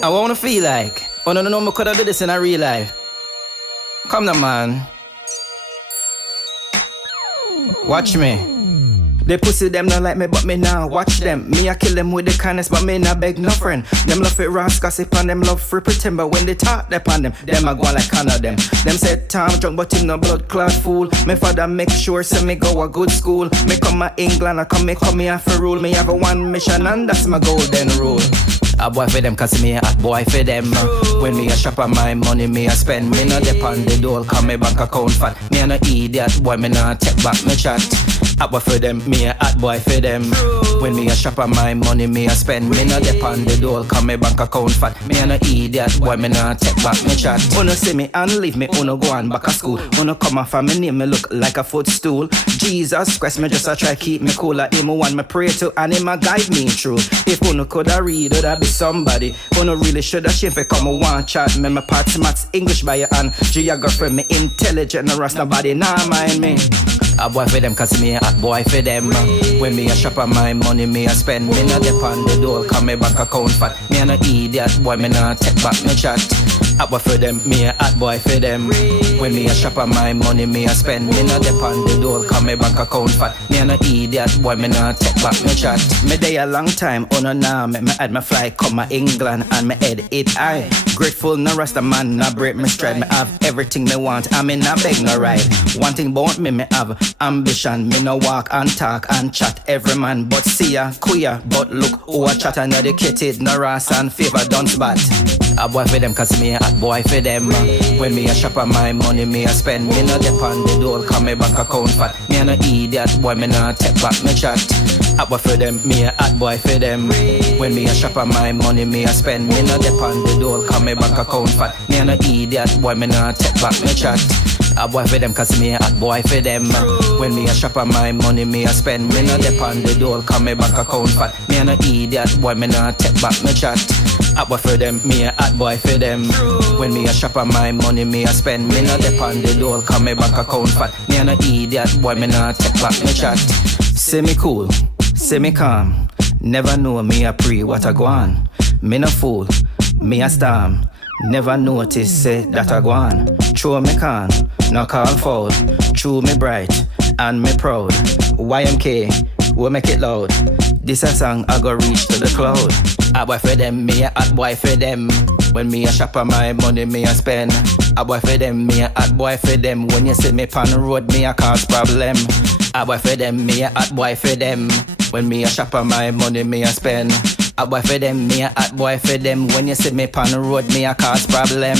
I wanna feel like, oh no, me coulda do this in a real life. Come now, man. Watch me. They pussy them not like me, but me now watch them. Me I kill them with the kindness, but me not beg no friend. Them love it raw, gossip and them love free pretend. But when they talk upon them I go like kind of them. Them say Tom drunk, but him no blood clot fool. Me father make sure say me go a good school. Me come to England, I come here for rule. Me have a one mission and that's my golden rule. A boy for them, cause me a hot boy for them. When me a shop on my money, me a spend. Me no depend the door, cause me bank account fat. Me a no idiot boy, me no take back me chat. Hot boy for them, me a hot boy for them. When me a shop on my money, me a spend. Me no depend the door, cause me bank account fat. Me a no idiot boy, me no take back me chat. Uno see me and leave me, uno go on back to school. Uno come off of me name, me look like a footstool. Jesus Christ, me just a try keep me cool. Him one me pray to and him a guide me through. If uno coulda read, woulda be somebody. Uno really shoulda shame for come one chat. Me parts maths, English by your hand. Geography, me intelligent, no rust nobody nah mind me. A boy for them, cause me a hot boy for them. When me a shop on my money, me a spend. Me no depend the door, cause me bank account fat. Me a no idiot boy, me no take back me chat. Hot boy for them, me a hot boy for them. When me a shop on my money, me a spend. Me no depend the door, cause me bank account fat. Me a no idiot boy, me no take back me chat. Me day a long time, oh no nah. Me had my fly come to England and me head it high. Grateful, no rasta man, no break me stride. Me have everything me want, I mean no beg no ride. One thing about me have ambition. Me no walk and talk and chat every man, but see ya queer. But look who a chat and educated, no ras and favor don't spot. A boy for them, cause me a hot boy for them. When me a shop on my money, me a spend. Me no depend the door, cause me bank account fat. Me a no idiot boy, me no take back me chat. Hot boy for them, me a hot boy for them. When me a shop on my money, me a spend. Me no depend the door, cause me bank account fat. Me a no idiot boy, me no take back me chat. A boy for them, cause me a hot boy for them. When me a shop on my money, me a spend. Me no depend the door, cause me bank account fat. Me a no idiot boy, me no take back me chat. Hot boy for them, me a hot boy for them. When me a shop on my money, me a spend. Me no depend the door, cause me bank account fat. Me a no idiot boy, me no take back me chat. Say me cool, say me calm. Never know me a pre what I go on. Me no fool, me a storm. Never notice say that I go on. True me can, no call foul. True me bright and me proud. YMK, we make it loud. This a song I go reach to the cloud. A boy for them, me a hot boy for them. When me a shop on my money, me a spend. A boy for them, me a hot boy for them. When you see me pan the road, me a cause problem. A boy for them, me a hot boy for them. When me a shop on my money, me a spend. A boy for them, me a hot boy for them. When you see me pan the road, me a cause problem.